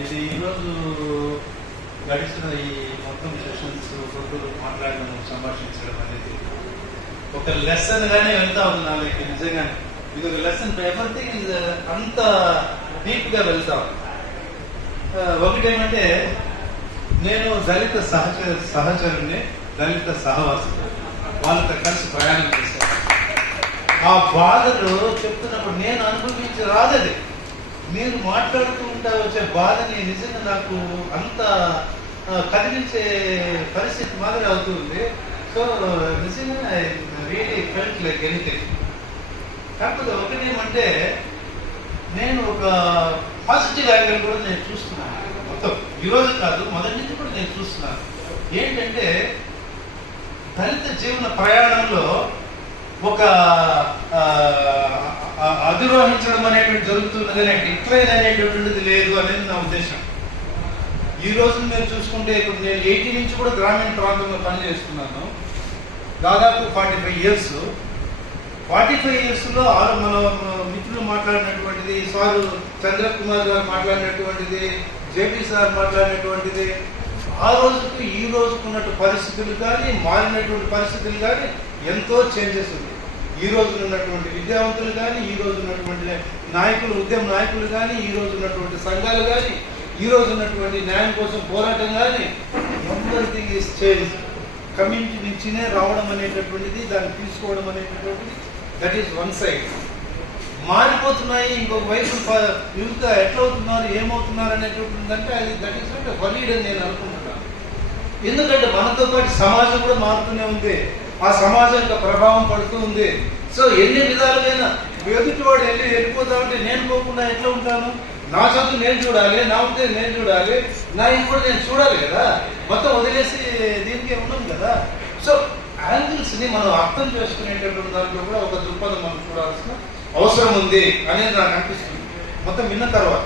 ఇది ఈరోజు గడిచిన ఈ మొత్తం సెషన్స్ కొడుకులు మాట్లాడడం సంభాషించడం అనేది ఒక లెసన్ గానే వెళ్తా ఉంది నాలోకి నిజంగా. ఇది ఒక లెసన్ ఎవ్రీథింగ్ ఇస్ అంత డీప్గా వెళ్తా ఉంది. ఆ, ఒకటేమంటే నేను దళిత సహచర సహచరుని దళిత సహవాసుడు వాళ్ళతో కలిసి ప్రయాణం చేశాను. ఆ బాధలు చెప్తున్నప్పుడు నేను అనుభవించి రాదది. మీరు మాట్లాడుతూ ఉంటా వచ్చే బాధని నిజంగా నాకు అంత కదిలించే పరిస్థితి మాదిరి అవుతుంది సో నిజంగా రియలీ ఫెల్ట్ లైక్ ఎనీథింగ్ కాకపోతే ఒకటేమంటే నేను ఒక పాజిటివ్ యాంగిల్ కూడా నేను చూస్తున్నాను. మొత్తం. ఈరోజు కాదు మొదటి నుంచి కూడా నేను చూస్తున్నాను. ఏంటంటే దళిత జీవన ప్రయాణంలో ఒక అధిరోహించడం అనేటువంటి జరుగుతుంది కానీ డిక్లైన్ అనేటటువంటిది లేదు అనేది నా ఉద్దేశం. ఈ రోజు మీరు చూసుకుంటే ఇప్పుడు నేను ఎయిటీ నుంచి కూడా గ్రామీణ ప్రాంతంలో పనిచేస్తున్నాను దాదాపు forty five years. Forty five ఇయర్స్లో ఆరు మన మిత్రులు మాట్లాడినటువంటిది సార్ చంద్రకుమార్ గారు మాట్లాడినటువంటిది జేపీ సార్ మాట్లాడినటువంటిది ఆ రోజుకు ఈ రోజుకున్నట్టు పరిస్థితులు కానీ మారినటువంటి పరిస్థితులు కానీ ఎంతో చేంజెస్ ఉంది ఈ రోజు ఉన్నటువంటి విద్యావంతులు కానీ ఈ రోజు ఉన్నటువంటి నాయకులు ఉద్యమ నాయకులు కానీ ఈ రోజు ఉన్నటువంటి సంఘాలు కానీ ఈ రోజు ఉన్నటువంటి న్యాయం కోసం పోరాటం కానీ ఎవ్రీథింగ్ ఈస్ చేంజ్ కమ్యూనిటీ నుంచినే రావడం అనేటటువంటిది దాన్ని తీసుకోవడం అనేటటువంటిది దట్ ఈస్ వన్ సైడ్ మారిపోతున్నాయి ఇంకొక వైపు యువత ఎట్లవుతున్నారు ఏమవుతున్నారు అనేటటువంటి అంటే అది దట్ ఈస్ నాట్ వలీడ్ అని నేను అనుకుంటున్నాను. ఎందుకంటే మనతో పాటు సమాజం కూడా మారుతూనే ఉంది. ఆ సమాజం యొక్క ప్రభావం పడుతూ ఉంది. సో ఎన్ని విధాలుగైనా ఎదుటి వాడు వెళ్ళి వెళ్ళిపోతా ఉంటే నేను పోకుండా ఎట్లా ఉంటాను? నా చదువు నేను చూడాలి నా ఉంటే నేను చూడాలి నా ఇంకోటి నేను చూడాలి కదా? మొత్తం వదిలేసి దీనికే ఉన్నాం కదా? సో యాంగిల్స్ని మనం అర్థం చేసుకునేటటువంటి దాంట్లో కూడా ఒక దృక్పథం మనం చూడాల్సిన అవసరం ఉంది అనేది నాకు అనిపిస్తుంది. మొత్తం విన్న తర్వాత.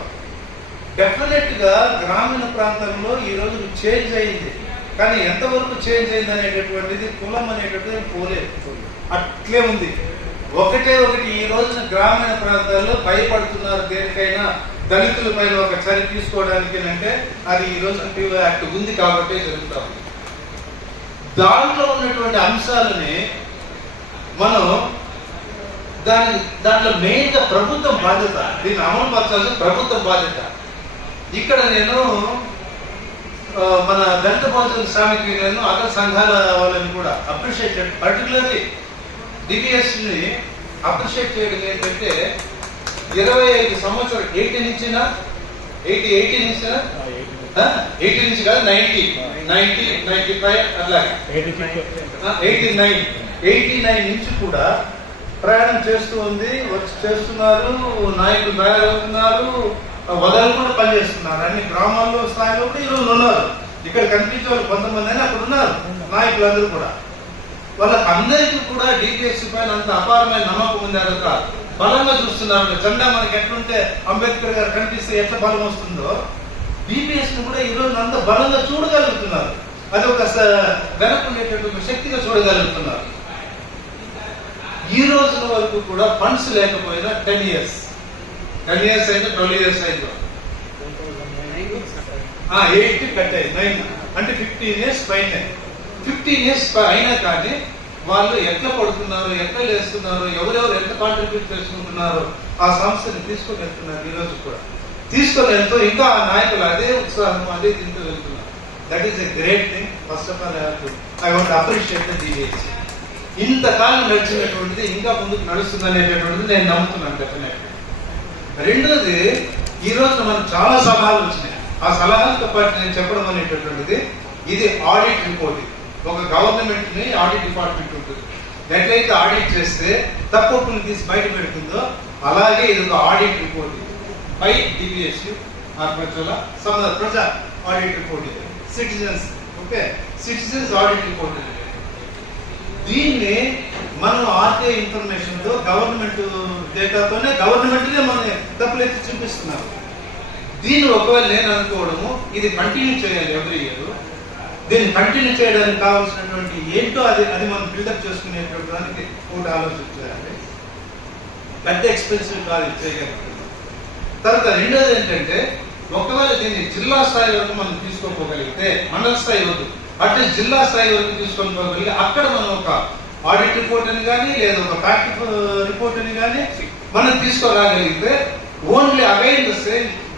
డెఫినెట్గా గ్రామీణ ప్రాంతంలో ఈ రోజు చేంజ్ అయింది. కానీ ఎంతవరకు చేంజ్ అయింది అనేటటువంటిది కులం అనేటటువంటిది పోలేదు. అట్లే ఉంది. ఒకటే ఒకటి ఈ రోజున గ్రామీణ ప్రాంతాల్లో భయపడుతున్నారు దేనికైనా దళితుల పైన ఒక చర్య తీసుకోవడానికి అంటే అది ఈ రోజు టీవీ యాక్ట్ ఉంది కాబట్టి జరుగుతా ఉంది. దాంట్లో ఉన్నటువంటి అంశాలని మనం దాని దాంట్లో మెయిన్గా ప్రభుత్వం బాధ్యత దీన్ని అమలు పరచాల్సిన ప్రభుత్వం బాధ్యత. ఇక్కడ నేను మన దళిత బహుజన శ్రామిక యూనియన్ అదర్ సంఘాల వాళ్ళని కూడా అప్రిషియేట్ పర్టికులర్లీ డిపిఎస్ని అప్రిషియేట్ చేయడం ఏంటంటే ఇరవై ఐదు సంవత్సరాలు ఎయిటీ నుంచిన? ఎయిటీ ఎయిటీ నుంచిన? ఎయిటీ నుంచి కాదు నైన్టీ. నైన్టీ నైన్టీ ఫైవ్ అలాగే ఎయిటీ నైన్. ఎయిటీ నైన్ నుంచి కూడా ప్రయాణం చేస్తూ ఉంది వచ్చి చేస్తున్నారు నాయకులు తయారవుతున్నారు వదలు కూడా పనిచేస్తున్నారు అన్ని గ్రామాల్లో స్థాయిలో కూడా ఈరోజు ఉన్నారు. ఇక్కడ కనిపించే వాళ్ళు కొంతమంది అయినా అక్కడ ఉన్నారు నాయకులందరూ కూడా. వాళ్ళకి అందరికీ కూడా డిపిఎస్ పైన అంత అపారమైన నమ్మకం ఉంది అదొక బలంగా చూస్తున్నారు జెండా మనకి ఎట్లుంటే అంబేద్కర్ గారు కనిపిస్తే ఎట్లా బలం వస్తుందో డిపిఎస్ను కూడా ఈ అంత బలంగా చూడగలుగుతున్నారు. అది ఒక వెనకుండేటటువంటి శక్తిగా చూడగలుగుతున్నారు. ఈ రోజుల వరకు కూడా ఫండ్స్ లేకపోయినా టెన్ ఇయర్స్ టెన్ ఇయర్స్ అయితే ట్వెల్వ్ ఇయర్స్ అయింది? ఎయిట్ కట్ అయింది నైన్ అంటే ఫిఫ్టీన్ ఇయర్స్ పైన ఫిఫ్టీన్ ఇయర్స్ అయినా కానీ వాళ్ళు ఎట్లా పడుతున్నారు ఎట్లా లేస్తున్నారు ఎవరెవరు ఎంత కాంట్రిబ్యూట్ చేసుకుంటున్నారు ఆ సంస్థని తీసుకొని వెళ్తున్నారు ఈ రోజు కూడా. తీసుకొని వెళ్తూ ఇంకా ఆ నాయకులు అదే ఉత్సాహం అదే తింటూ వెళ్తున్నారు. That is a great thing first of all I want appreciate the ఇంతకాలం నడిచినటువంటిది ఇంకా ముందుకు నడుస్తుంది అనేటటువంటిది నేను నమ్ముతున్నాను డెఫినెట్ రెండోది ఈ రోజు మనకు చాలా సలహాలు వచ్చినాయి. ఆ సలహాలతో పాటు నేను చెప్పడం అనేటటువంటిది ఇది ఆడిట్ రిపోర్ట్ ఒక గవర్నమెంట్ని ఆడిట్ డిపార్ట్మెంట్ ఉంటుంది. ఎట్లయితే ఆడిట్ చేస్తే తప్పులు తీసి బయట పెడుతుందో అలాగే ఇది ఒక ఆడిట్ రిపోర్ట్ ఇది బై డిబిఎస్ ప్రజల సమ ప్రజా ఆడిట్ రిపోర్ట్ ఇది citizens okay citizens audit report దీన్ని మనం ఆర్టీఐ ఇన్ఫర్మేషన్తో గవర్నమెంట్ డేటాతోనే గవర్నమెంట్ మన తప్పులైతే చూపిస్తున్నారు. దీన్ని ఒకవేళ నేను అనుకోవడము ఇది కంటిన్యూ చేయాలి ఎవ్రీ ఇయర్. దీన్ని కంటిన్యూ చేయడానికి కావాల్సినటువంటి ఏంటో అది అది మనం బిల్డప్ చేసుకునేటువంటి దానికి ఒకటి ఆలోచించాలి పెద్ద ఎక్స్పెన్సివ్ కాదు చేయగలుగుతుంది తర్వాత రెండోది ఏంటంటే ఒకవేళ దీన్ని జిల్లా స్థాయి వరకు మనం తీసుకోపోగలిగితే మండల స్థాయి వరకు అట్లీస్ట్ జిల్లా స్థాయి వరకు తీసుకొని పోగలిగి అక్కడ మనం ఒక ఆడిట్ రిపోర్ట్ అని కానీ లేదా ఒక ఫ్యాక్ట్ రిపోర్ట్ uh, అని కానీ మనం తీసుకురాగలిగితే ఓన్లీ అవేర్నెస్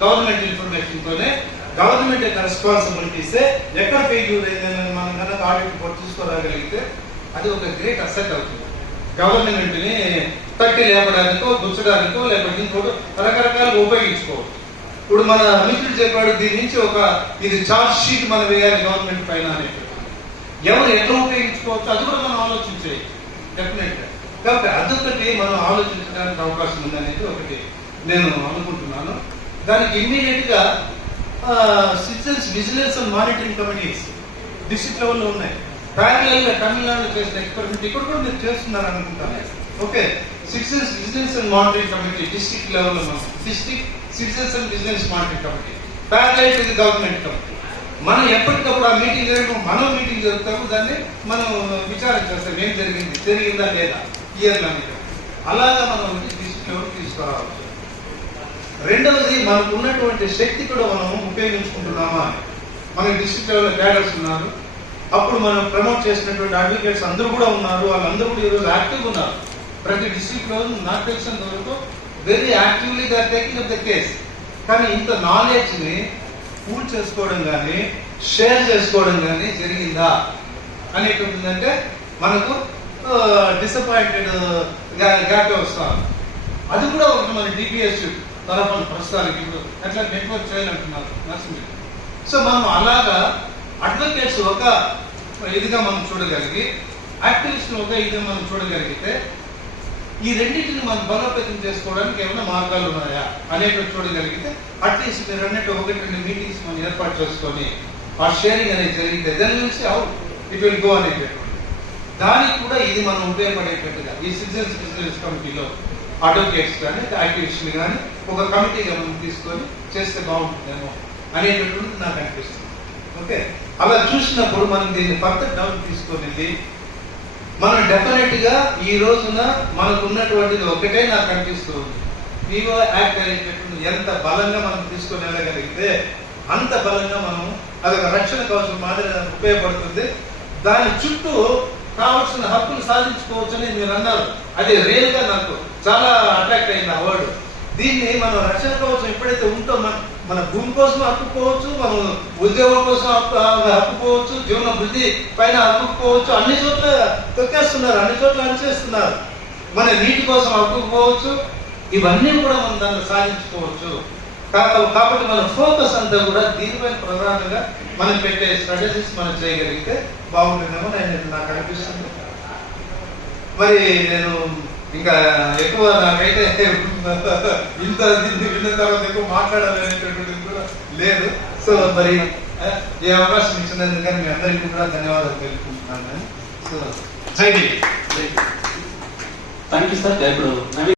గవర్నమెంట్ ఇన్ఫర్మేషన్ తోనే గవర్నమెంట్ యొక్క రెస్పాన్సిబిలిటీస్ ఎక్కడ ఫెయిల్యూర్ అయిందని మనం కనుక ఆడిట్ రిపోర్ట్ తీసుకురాగలిగితే అది ఒక గ్రేట్ అసెట్ అవుతుంది. గవర్నమెంట్ని తట్టి లేపడానికో గుచ్చడానికో లేకపోతే ఇంకోటి రకరకాలుగా ఉపయోగించుకోవచ్చు. ఇప్పుడు మన మిత్రుడు చెప్పాడు దీని నుంచి ఒక ఇది చార్జ్ షీట్ మనం వేయాలి గవర్నమెంట్ పైన అనేటువంటి ఎవరు ఎంత ఉపయోగించుకోవచ్చు అది కూడా మనం ఆలోచించేయచ్చు డెఫినెట్గా కాబట్టి అదొకటి మనం ఆలోచించడానికి అవకాశం ఉందనేది ఒకటి నేను అనుకుంటున్నాను. దానికి ఇమ్మీడియట్గా citizens vigilance and monitoring committees district లెవెల్లో ఉన్నాయి. ప్యారలల్గా తమిళనాడులో చేసిన ఎక్స్పెరిమెంట్ ఇక్కడ కూడా మీరు చేస్తున్నారు అనుకుంటాను. Okay citizens vigilance and monitoring committee district లెవెల్లో మనం district citizens and vigilance monitoring committee parallel to the government committee మనం ఎప్పటికప్పుడు ఆ మీటింగ్ జరిగినప్పుడు మనం మీటింగ్ జరుగుతాము దాన్ని మనం విచారం చేస్తాం ఏం జరిగింది జరిగిందా లేదా ఇయర్ అలాగా మనం డిసిప్లిన్ తీసుకురావచ్చు? రెండవది మనకు ఉన్నటువంటి శక్తి కూడా మనం ఉపయోగించుకుంటున్నామా మనకి డిస్ట్రిక్ట్ లెవెల్ క్యాడర్స్ ఉన్నారు. అప్పుడు మనం ప్రమోట్ చేసినటువంటి అడ్వకేట్స్ అందరూ కూడా ఉన్నారు. వాళ్ళందరూ కూడా ఈరోజు యాక్టివ్ ఉన్నారు. ప్రతి డిస్ట్రిక్ట్లో నాకు తెలిసినంత వరకు very actively they taking up the case కానీ ఇంత నాలెడ్జ్ని పూల్ చేసుకోవడం కానీ షేర్ చేసుకోవడం కానీ జరిగిందా? అనేటువంటిదంటే మనకు డిసప్పాయింటెడ్ గ్యాప్ వస్తాం అది కూడా ఒకటి మన డిపిఎస్ తరఫున ప్రస్తుతానికి ఇప్పుడు అట్లా నెట్వర్క్ చేయాలంటున్నారు నర్సింగ్ సో మనం అలాగా అడ్వకేట్స్ ఒక ఇదిగా మనం చూడగలిగి యాక్టివిస్ట్ ఒక ఇదిగా మనం చూడగలిగితే ఈ రెండింటిని మనం బలోపేతం చేసుకోవడానికి ఏమైనా మార్గాలు ఉన్నాయా అనేటువంటి చూడగలిగితే అట్లీస్ట్ మీరు అన్నట్టు ఒకటి రెండు మీటింగ్స్ మనం ఏర్పాటు చేసుకొని ఆ షేరింగ్ అనేది జరిగితే దాని నుంచి అవుట్ ఇట్ విల్ గో అనేటటువంటి దానికి కూడా ఇది మనం ఉపయోగపడేటట్టుగా ఈ సిటిజన్స్ బిజినెస్ కమిటీలో అడ్వకేట్స్ కానీ యాక్టివిస్టులు కానీ ఒక కమిటీగా మనం తీసుకొని చేస్తే బాగుంటుందేమో అనేటటువంటి నాకు అనిపిస్తుంది. ఓకే? అలా చూసినప్పుడు మనం దీన్ని ఫర్దర్ డౌన్ తీసుకొని వెళ్ళి మనం డెఫినెట్గా ఈ రోజున మనకు ఉన్నటువంటిది ఒకటే నాకు అనిపిస్తుంది వివో యాక్ట్ అనేటటువంటి ఎంత బలంగా మనం తీసుకొని వెళ్ళగలిగితే అంత బలంగా మనం అదొక రక్షణ కవచం మాదిరి ఉపయోగపడుతుంది. దాని చుట్టూ కావాల్సిన హక్కులు సాధించుకోవచ్చని మీరు అన్నారు. అది రియల్గా నాకు చాలా అట్రాక్ట్ అయింది ఆ వర్డ్ దీన్ని మనం రక్షణ కవచం ఎప్పుడైతే ఉంటో మన మన భూమి కోసం అప్పుకోవచ్చు మనం ఉద్యోగం కోసం అప్పుకోవచ్చు జీవన వృద్ధి పైన అప్పుకోవచ్చు అన్ని చోట్ల తొక్కేస్తున్నారు అన్ని చోట్ల అణిచేస్తున్నారు మన నీటి కోసం అప్పుకోవచ్చు ఇవన్నీ కూడా మనం దాన్ని సాధించుకోవచ్చు. కాబట్టి మన ఫోకస్ అంతా కూడా దీనిపై ప్రధానంగా మనం పెట్టే స్ట్రాటజీస్ మనం చేయగలిగితే బాగుంటుందేమో నేను నాకు అనిపిస్తుంది. మరి నేను ఇంకా ఎక్కువ నాకైతే ఇంత విన్న తర్వాత ఎక్కువ మాట్లాడాలనేటటువంటిది కూడా లేదు. సో మరి ఈ అవకాశం ఇచ్చినందుకు మీ అందరికీ కూడా ధన్యవాదాలు తెలుపుకుంటున్నాను. సో జై థ్యాంక్ యూ సార్. ఇప్పుడు